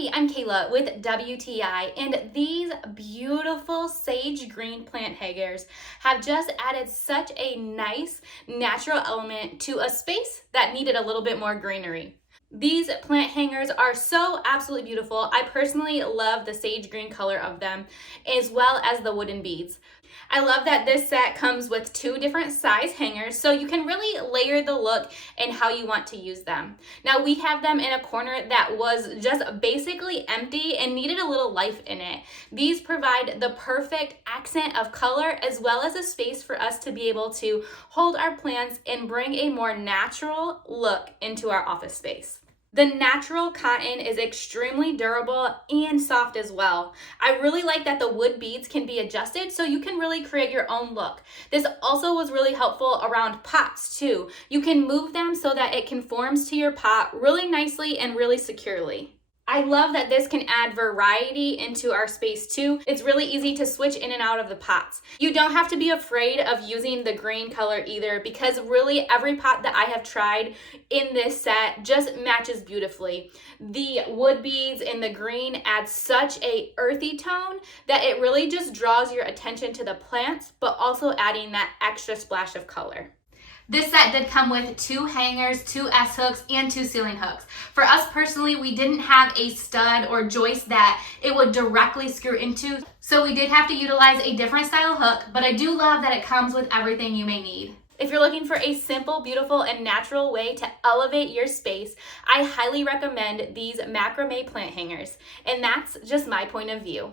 Hey, I'm Kayla with WTI, and these beautiful sage green plant hangers have just added such a nice natural element to a space that needed a little bit more greenery. These plant hangers are so absolutely beautiful. I personally love the sage green color of them, as well as the wooden beads. I love that this set comes with two different size hangers, so you can really layer the look and how you want to use them. Now we have them in a corner that was just basically empty and needed a little life in it. These provide the perfect accent of color as well as a space for us to be able to hold our plants and bring a more natural look into our office space. The natural cotton is extremely durable and soft as well. I really like that the wood beads can be adjusted so you can really create your own look. This also was really helpful around pots too. You can move them so that it conforms to your pot really nicely and really securely. I love that this can add variety into our space too. It's really easy to switch in and out of the pots. You don't have to be afraid of using the green color either, because really every pot that I have tried in this set just matches beautifully. The wood beads in the green add such a earthy tone that it really just draws your attention to the plants, but also adding that extra splash of color. This set did come with two hangers, two S-hooks, and two ceiling hooks. For us personally, we didn't have a stud or joist that it would directly screw into, so we did have to utilize a different style hook, but I do love that it comes with everything you may need. If you're looking for a simple, beautiful, and natural way to elevate your space, I highly recommend these macrame plant hangers, and that's just my point of view.